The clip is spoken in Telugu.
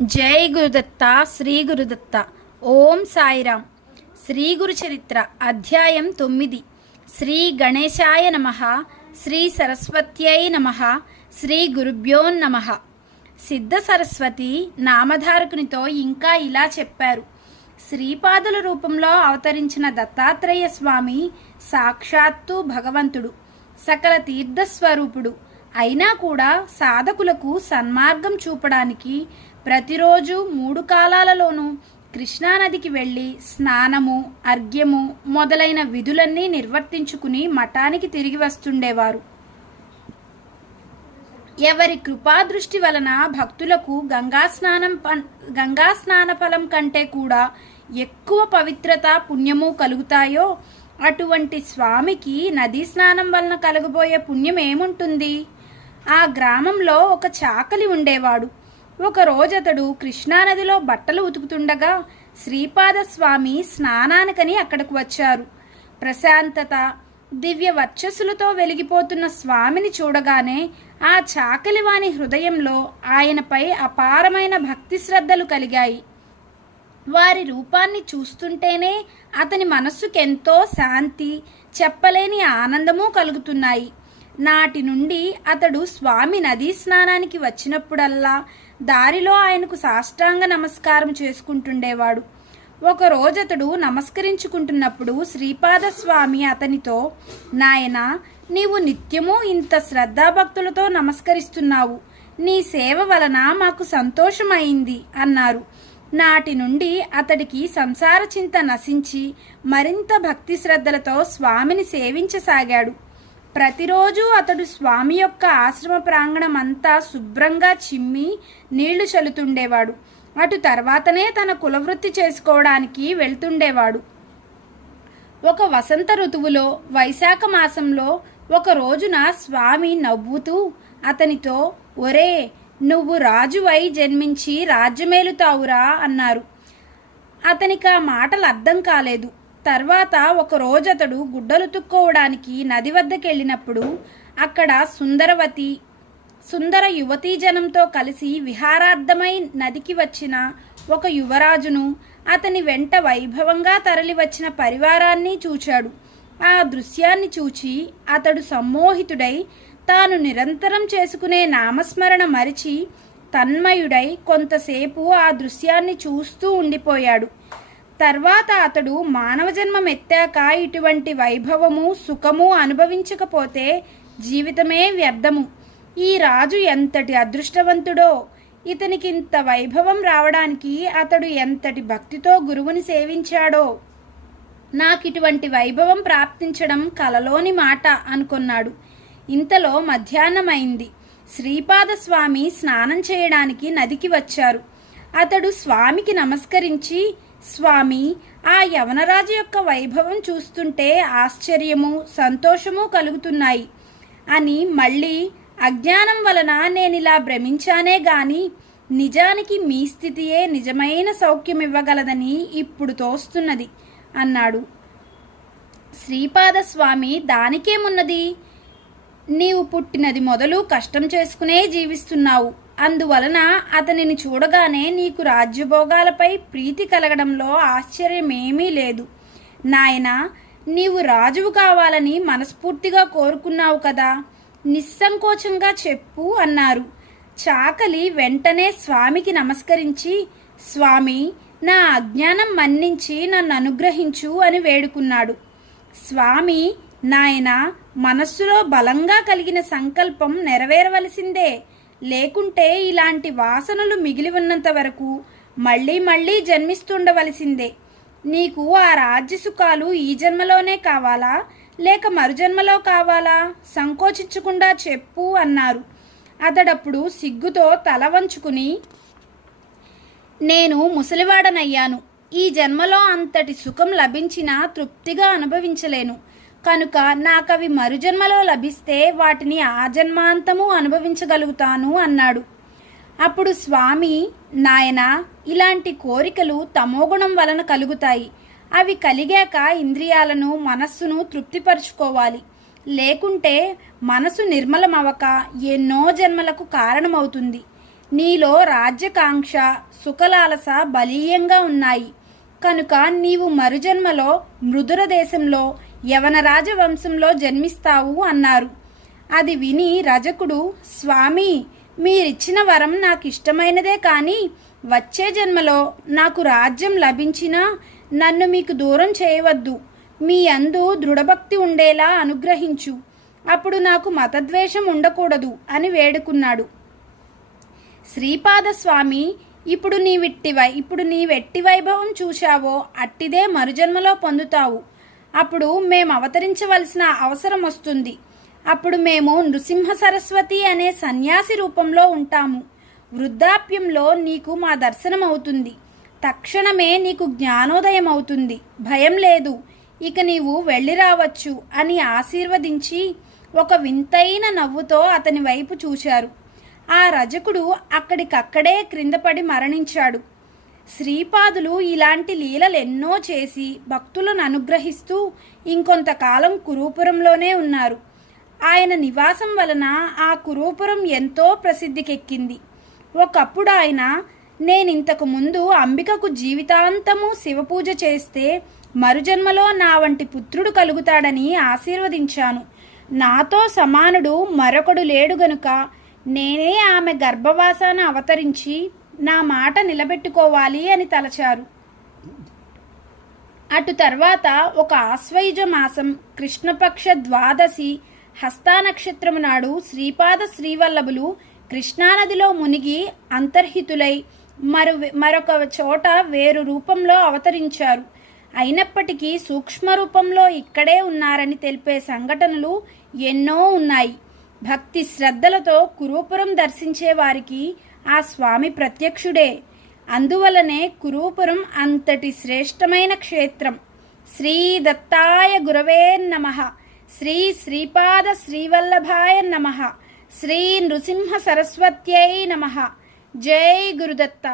జై గురుదత్త శ్రీ గురుదత్త. ఓం సాయిరాం. శ్రీ గురు చరిత్ర అధ్యాయం 9. శ్రీ గణేశాయ నమః. శ్రీ సరస్వత్యై నమః. శ్రీ గురుభ్యోన్నమః. సిద్ధ సరస్వతి నామధారకునితో ఇంకా ఇలా చెప్పారు. శ్రీపాదుల రూపంలో అవతరించిన దత్తాత్రేయ స్వామి సాక్షాత్తు భగవంతుడు, సకల తీర్థస్వరూపుడు. అయినా కూడా సాధకులకు సన్మార్గం చూపడానికి ప్రతిరోజు 3 కాలాలలోనూ కృష్ణానదికి వెళ్ళి స్నానము, అర్ఘ్యము మొదలైన విధులన్నీ నిర్వర్తించుకుని మఠానికి తిరిగి వస్తుండేవారు. ఎవరి కృపాదృష్టి వలన భక్తులకు గంగా స్నాన ఫలం కంటే కూడా ఎక్కువ పవిత్రత, పుణ్యము కలుగుతాయో అటువంటి స్వామికి నదీ స్నానం వలన కలగబోయే పుణ్యం ఏముంటుంది? ఆ గ్రామంలో ఒక చాకలి ఉండేవాడు. ఒక రోజతడు కృష్ణానదిలో బట్టలు ఉతుకుతుండగా శ్రీపాద స్వామి స్నానానికని అక్కడికి వచ్చారు. ప్రశాంతత, దివ్య వర్చస్సులతో వెలిగిపోతున్న స్వామిని చూడగానే ఆ చాకలివాని హృదయంలో ఆయనపై అపారమైన భక్తి శ్రద్ధలు కలిగాయి. వారి రూపాన్ని చూస్తుంటేనే అతని మనస్సుకెంతో శాంతి, చెప్పలేని ఆనందము కలుగుతున్నాయి. నాటి నుండి అతడు స్వామి నదీ స్నానానికి వచ్చినప్పుడల్లా దారిలో ఆయనకు సాష్టాంగ నమస్కారం చేసుకుంటుండేవాడు. ఒక రోజతడు నమస్కరించుకుంటున్నప్పుడు శ్రీపాద స్వామి అతనితో, నాయనా, నీవు నిత్యము ఇంత శ్రద్ధాభక్తులతో నమస్కరిస్తున్నావు. నీ సేవ వలన మాకు సంతోషమైంది అన్నారు. నాటి నుండి అతడికి సంసార చింత నశించి మరింత భక్తి శ్రద్ధలతో స్వామిని సేవించసాగాడు. ప్రతిరోజు అతడు స్వామి యొక్క ఆశ్రమ ప్రాంగణం అంతా శుభ్రంగా చిమ్మి నీళ్లు చల్లుతుండేవాడు. అటు తర్వాతనే తన కులవృత్తి చేసుకోవడానికి వెళ్తుండేవాడు. ఒక వసంత ఋతువులో వైశాఖ మాసంలో ఒక రోజున స్వామి నవ్వుతూ అతనితో, ఒరే, నువ్వు రాజువై జన్మించి రాజ్యమేలుతావురా అన్నారు. అతనికి ఆ మాటలు అర్థం కాలేదు. తర్వాత ఒక రోజతడు గుడ్డలుతుక్కోవడానికి నది వద్దకెళ్ళినప్పుడు అక్కడ సుందర యువతీ జనంతో కలిసి విహారార్థమై నదికి వచ్చిన ఒక యువరాజును, అతని వెంట వైభవంగా తరలి వచ్చిన పరివారాన్ని చూచాడు. ఆ దృశ్యాన్ని చూచి అతడు సమ్మోహితుడై తాను నిరంతరం చేసుకునే నామస్మరణ మరిచి తన్మయుడై కొంతసేపు ఆ దృశ్యాన్ని చూస్తూ ఉండిపోయాడు. తర్వాత అతడు మానవ జన్మం ఎత్తాక ఇటువంటి వైభవము, సుఖము అనుభవించకపోతే జీవితమే వ్యర్థము. ఈ రాజు ఎంతటి అదృష్టవంతుడో! ఇతనికింత వైభవం రావడానికి అతడు ఎంతటి భక్తితో గురువుని సేవించాడో! నాకిటువంటి వైభవం ప్రాప్తించడం కలలోని మాట అనుకున్నాడు. ఇంతలో మధ్యాహ్నమైంది. శ్రీపాద స్వామి స్నానం చేయడానికి నదికి వచ్చారు. అతడు స్వామికి నమస్కరించి, స్వామి, ఆ యవనరాజు యొక్క వైభవం చూస్తుంటే ఆశ్చర్యము, సంతోషము కలుగుతున్నాయి అని మళ్ళీ, అజ్ఞానం వలన నేనిలా భ్రమించానే గాని నిజానికి మీ స్థితియే నిజమైన సౌఖ్యం ఇవ్వగలదని ఇప్పుడు తోస్తున్నది అన్నాడు. శ్రీపాద స్వామి, దానికేమున్నది? నీవు పుట్టినది మొదలు కష్టం చేసుకునే జీవిస్తున్నావు. అందువలన అతనిని చూడగానే నీకు రాజ్యభోగాలపై ప్రీతి కలగడంలో ఆశ్చర్యమేమీ లేదు. నాయనా, నీవు రాజువు కావాలని మనస్ఫూర్తిగా కోరుకున్నావు కదా, నిస్సంకోచంగా చెప్పు అన్నారు. చాకలి వెంటనే స్వామికి నమస్కరించి, స్వామి, నా అజ్ఞానం మన్నించి నన్ను అనుగ్రహించు అని వేడుకున్నాడు. స్వామి, నాయనా, మనస్సులో బలంగా కలిగిన సంకల్పం నెరవేరవలసిందే. లేకుంటే ఇలాంటి వాసనలు మిగిలి ఉన్నంత వరకు మళ్ళీ మళ్ళీ జన్మిస్తుండవలసిందే. నీకు ఆ రాజ్య సుఖాలు ఈ జన్మలోనే కావాలా, లేక మరుజన్మలో కావాలా? సంకోచించకుండా చెప్పు అన్నారు. అతడప్పుడు సిగ్గుతో తల వంచుకుని, నేను ముసలివాడనయ్యాను. ఈ జన్మలో అంతటి సుఖం లభించినా తృప్తిగా అనుభవించలేను. కనుక నాకవి మరుజన్మలో లభిస్తే వాటిని ఆ జన్మాంతము అనుభవించగలుగుతాను అన్నాడు. అప్పుడు స్వామి, నాయనా, ఇలాంటి కోరికలు తమోగుణం వలన కలుగుతాయి. అవి కలిగాక ఇంద్రియాలను, మనస్సును తృప్తిపరుచుకోవాలి. లేకుంటే మనసు నిర్మలమవక ఎన్నో జన్మలకు కారణమవుతుంది. నీలో రాజ్యకాంక్ష, సుఖలాలస బలీయంగా ఉన్నాయి. కనుక నీవు మరుజన్మలో మృదుర దేశంలో యవన రాజవంశంలో జన్మిస్తావు అన్నారు. అది విని రజకుడు, స్వామి, మీరిచ్చిన వరం నాకు ఇష్టమైనదే, కానీ వచ్చే జన్మలో నాకు రాజ్యం లభించినా నన్ను మీకు దూరం చేయవద్దు. మీ యందు దృఢభక్తి ఉండేలా అనుగ్రహించు. అప్పుడు నాకు మతద్వేషం ఉండకూడదు అని వేడుకున్నాడు. శ్రీపాదస్వామి, ఇప్పుడు నీవెట్టి వైభవం చూశావో అట్టిదే మరుజన్మలో పొందుతావు. అప్పుడు మేము అవతరించవలసిన అవసరం వస్తుంది. అప్పుడు మేము నృసింహ సరస్వతి అనే సన్యాసి రూపంలో ఉంటాము. వృద్ధాప్యంలో నీకు మా దర్శనం అవుతుంది. తక్షణమే నీకు జ్ఞానోదయం అవుతుంది. భయం లేదు. ఇక నీవు వెళ్ళి రావచ్చు అని ఆశీర్వదించి ఒక వింతైన నవ్వుతో అతని వైపు చూశారు. ఆ రజకుడు అక్కడికక్కడే క్రిందపడి మరణించాడు. శ్రీపాదులు ఇలాంటి లీలలెన్నో చేసి భక్తులను అనుగ్రహిస్తూ ఇంకొంతకాలం కురూపురంలోనే ఉన్నారు. ఆయన నివాసం వలన ఆ కురూపురం ఎంతో ప్రసిద్ధికెక్కింది. ఒకప్పుడు ఆయన, నేనింతకు ముందు అంబికకు జీవితాంతము శివపూజ చేస్తే మరుజన్మలో నా వంటి పుత్రుడు కలుగుతాడని ఆశీర్వదించాను. నాతో సమానుడు మరొకడు లేడు గనుక నేనే ఆమె గర్భవాసాన అవతరించి నా మాట నిలబెట్టుకోవాలి అని తలచారు. అటు తర్వాత ఒక ఆశ్వయుజ మాసం కృష్ణపక్ష ద్వాదశి హస్తానక్షత్రము నాడు శ్రీపాద శ్రీవల్లభులు కృష్ణానదిలో మునిగి అంతర్హితులై మరొక చోట వేరు రూపంలో అవతరించారు. అయినప్పటికీ సూక్ష్మ రూపంలో ఇక్కడే ఉన్నారని తెలిపే సంఘటనలు ఎన్నో ఉన్నాయి. భక్తి శ్రద్ధలతో కురూపురం దర్శించే వారికి ఆ స్వామి ప్రత్యక్షుడే. అందువలనే కురూపురం అంతటి శ్రేష్టమైన క్షేత్రం. శ్రీ దత్తాయ గురవే నమః. శ్రీ శ్రీపాద శ్రీవల్లభాయ నమః. శ్రీ నృసింహ సరస్వత్యై నమః. జై గురుదత్త.